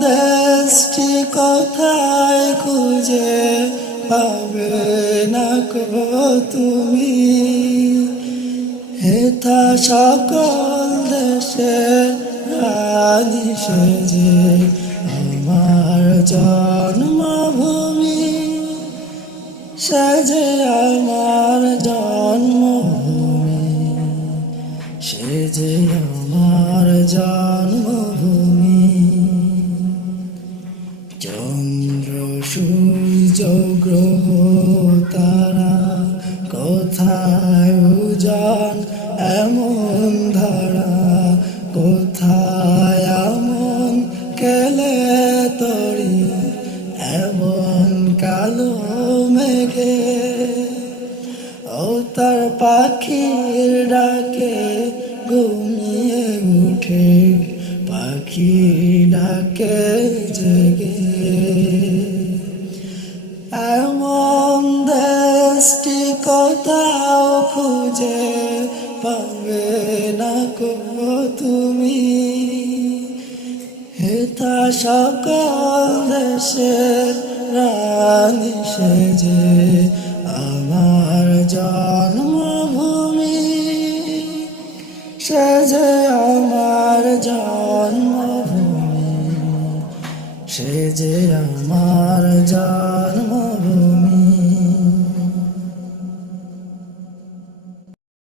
দেশটি কোথায় খুঁজে পাবে না কো তুমি। হেথা সকল দেশে রানী সেজে আমার জন্মভূমি। সেজে আমার জন্মভূমি। সেজে আমার জন্মভূমি। সূর্য গ্রহ তারা কোথায় উজান? এমন ধারা কোথায়? এমন কেলে তরি? এমন কালো মেঘে? ও তার পাখির ডাকে ঘুমিয়ে উঠে। পাখি ডাকে জেগে। দেশটি কোথাও খুঁজে পাবে না কো তুমি। হেতা সকল দেশের রানী সেজে আমার জন্মভূমি। সেজে আমার জন্মভূমি। সেজে আমার জন্ম